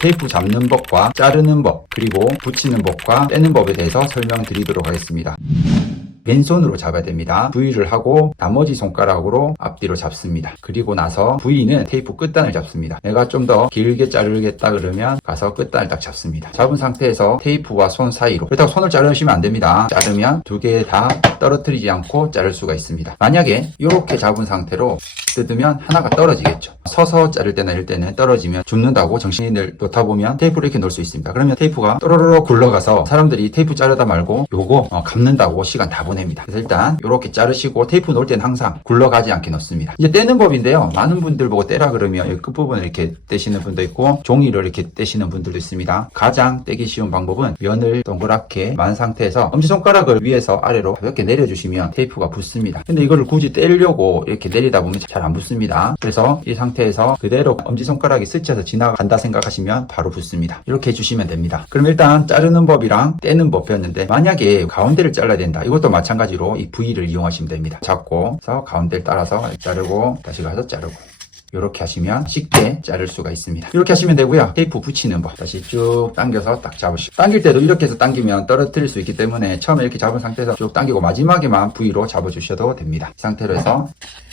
테이프 잡는 법과 자르는 법, 그리고 붙이는 법과 떼는 법에 대해서 설명드리도록 하겠습니다. 왼손으로 잡아야 됩니다. V를 하고 나머지 손가락으로 앞뒤로 잡습니다. 그리고 나서 V는 테이프 끝단을 잡습니다. 내가 좀 더 길게 자르겠다 그러면 가서 끝단을 딱 잡습니다. 잡은 상태에서 테이프와 손 사이로, 그렇다고 손을 자르시면 안 됩니다. 자르면 두 개 다 떨어뜨리지 않고 자를 수가 있습니다. 만약에 이렇게 잡은 상태로 뜯으면 하나가 떨어지겠죠. 서서 자를 때나 이럴 때는 떨어지면 죽는다고 정신을 놓다 보면 테이프를 이렇게 놓을 수 있습니다. 그러면 테이프가 또로로로 굴러가서 사람들이 테이프 자르다 말고 요거 감는다고 시간 다 보냅니다. 그래서 일단 이렇게 자르시고 테이프 놓을 때는 항상 굴러가지 않게 놓습니다. 이제 떼는 법인데요. 많은 분들 보고 떼라 그러면 여기 끝부분을 이렇게 떼시는 분도 있고 종이를 이렇게 떼시는 분들도 있습니다. 가장 떼기 쉬운 방법은 면을 동그랗게 만 상태에서 엄지손가락을 위에서 아래로 가볍게 내려주시면 테이프가 붙습니다. 근데 이거를 굳이 떼려고 이렇게 내리다 보면 잘 안 붙습니다. 그래서 이 상태에서 그대로 엄지손가락이 스쳐서 지나간다 생각하시면 바로 붙습니다. 이렇게 해주시면 됩니다. 그럼 일단 자르는 법이랑 떼는 법 배웠는데, 만약에 가운데를 잘라야 된다. 이것도 마찬가지로 이 부위를 이용하시면 됩니다. 잡고 그래서 가운데를 따라서 자르고 다시 가서 자르고 이렇게 하시면 쉽게 자를 수가 있습니다. 이렇게 하시면 되고요. 테이프 붙이는 법 다시 쭉 당겨서 딱 잡으시고, 당길 때도 이렇게 해서 당기면 떨어뜨릴 수 있기 때문에 처음에 이렇게 잡은 상태에서 쭉 당기고 마지막에만 V로 잡아주셔도 됩니다. 이 상태로 해서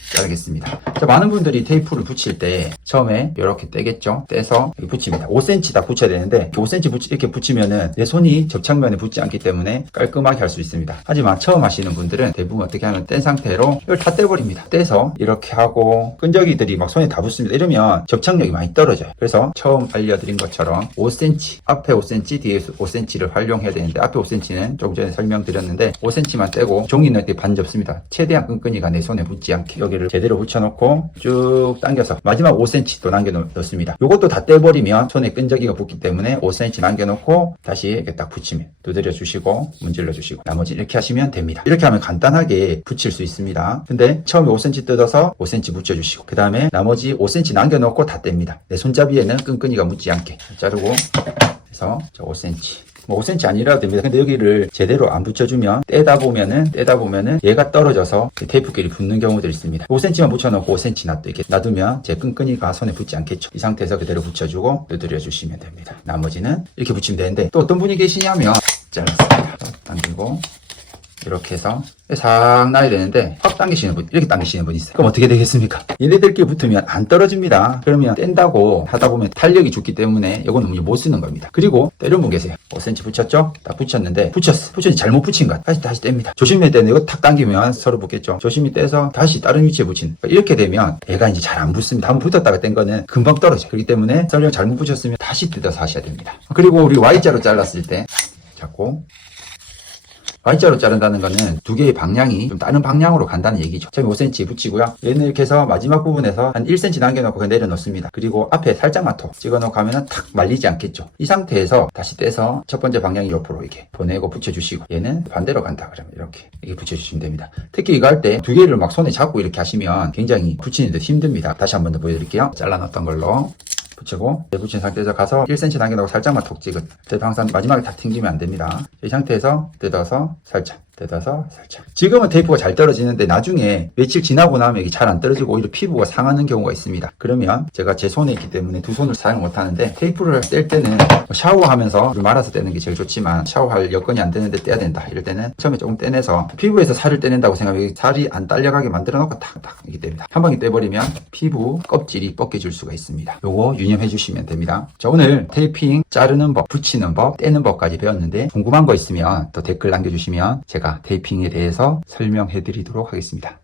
자르겠습니다. 자, 많은 분들이 테이프를 붙일 때 처음에 이렇게 떼겠죠. 떼서 이렇게 붙입니다. 5cm 다 붙여야 되는데 5cm 이렇게 붙이면은 내 손이 접착면에 붙지 않기 때문에 깔끔하게 할 수 있습니다. 하지만 처음 하시는 분들은 대부분 어떻게 하면 뗀 상태로 이걸 다 떼버립니다. 떼서 이렇게 하고 끈적이들이 막 손에 다 붙습니다. 이러면 접착력이 많이 떨어져요. 그래서 처음 알려드린 것처럼 5cm, 앞에 5cm, 뒤에 5cm를 활용해야 되는데, 앞에 5cm는 조금 전에 설명드렸는데 5cm만 떼고 종이는 이렇게 반 접습니다. 최대한 끈끈이가 내 손에 붙지 않게 여기를 제대로 붙여놓고 쭉 당겨서 마지막 5cm 또 남겨놓습니다. 이것도 다 떼버리면 손에 끈적이가 붙기 때문에 5cm 남겨놓고 다시 이렇게 딱 붙이면 두드려 주시고 문질러 주시고 나머지 이렇게 하시면 됩니다. 이렇게 하면 간단하게 붙일 수 있습니다. 근데 처음에 5cm 뜯어서 5cm 붙여주시고 그 다음에 나머지 5cm 남겨놓고 다 뗍니다. 내 손잡이에는 끈끈이가 묻지 않게 자르고 해서 5cm 5cm 아니라도 됩니다. 근데 여기를 제대로 안 붙여주면 떼다 보면은 얘가 떨어져서 테이프끼리 붙는 경우들이 있습니다. 5cm만 붙여놓고 5cm 이렇게 놔두면 제 끈끈이가 손에 붙지 않겠죠. 이 상태에서 그대로 붙여주고 두드려 주시면 됩니다. 나머지는 이렇게 붙이면 되는데, 또 어떤 분이 계시냐면 잘랐습니다. 당기고 이렇게 해서 싹 놔야 되는데 확 당기시는 분, 이렇게 당기시는 분이 있어요. 그럼 어떻게 되겠습니까? 얘네들끼리 붙으면 안 떨어집니다. 그러면 뗀다고 하다 보면 탄력이 죽기 때문에 이거는 못 쓰는 겁니다. 그리고 때려는 분 계세요. 5cm 붙였죠? 딱 붙였는데 붙였지 잘못 붙인 것 다시 떼입니다. 조심히 떼는 이거 탁 당기면 서로 붙겠죠. 조심히 떼서 다시 다른 위치에 붙이는, 이렇게 되면 얘가 이제 잘 안 붙습니다. 한번 붙었다가 뗀 거는 금방 떨어져요. 그렇기 때문에 설령 잘못 붙였으면 다시 뜯어서 하셔야 됩니다. 그리고 우리 Y자로 잘랐을 때 잡고 Y자로 자른다는 거는 두 개의 방향이 좀 다른 방향으로 간다는 얘기죠. 처음에 5cm 붙이고요. 얘는 이렇게 해서 마지막 부분에서 한 1cm 남겨놓고 그냥 내려놓습니다. 그리고 앞에 살짝만 톡 찍어놓고 하면은 탁 말리지 않겠죠. 이 상태에서 다시 떼서 첫 번째 방향이 옆으로 이렇게 보내고 붙여주시고, 얘는 반대로 간다 그러면 이렇게 붙여주시면 됩니다. 특히 이거 할 때 두 개를 막 손에 잡고 이렇게 하시면 굉장히 붙이는데 힘듭니다. 다시 한 번 더 보여드릴게요. 잘라놨던 걸로 붙이고 붙인 상태에서 가서 1cm 남겨놓고 살짝만 톡 찍은, 항상 마지막에 탁 튕기면 안 됩니다. 이 상태에서 뜯어서 살짝 뜯어서 살짝. 지금은 테이프가 잘 떨어지는데 나중에 며칠 지나고 나면 이게 잘 안 떨어지고 오히려 피부가 상하는 경우가 있습니다. 그러면 제가 제 손에 있기 때문에 두 손을 사용 못 하는데, 테이프를 뗄 때는 샤워하면서 물 말아서 떼는 게 제일 좋지만 샤워할 여건이 안 되는데 떼야 된다 이럴 때는 처음에 조금 떼내서 피부에서 살을 떼낸다고 생각하면 살이 안 딸려가게 만들어 놓고 탁탁 이렇게 떼입니다. 한 방에 떼버리면 피부 껍질이 벗겨질 수가 있습니다. 요거 유념해 주시면 됩니다. 자, 오늘 테이핑 자르는 법, 붙이는 법, 떼는 법까지 배웠는데 궁금한 거 있으면 또 댓글 남겨주시면 제가 테이핑에 대해서 설명해 드리도록 하겠습니다.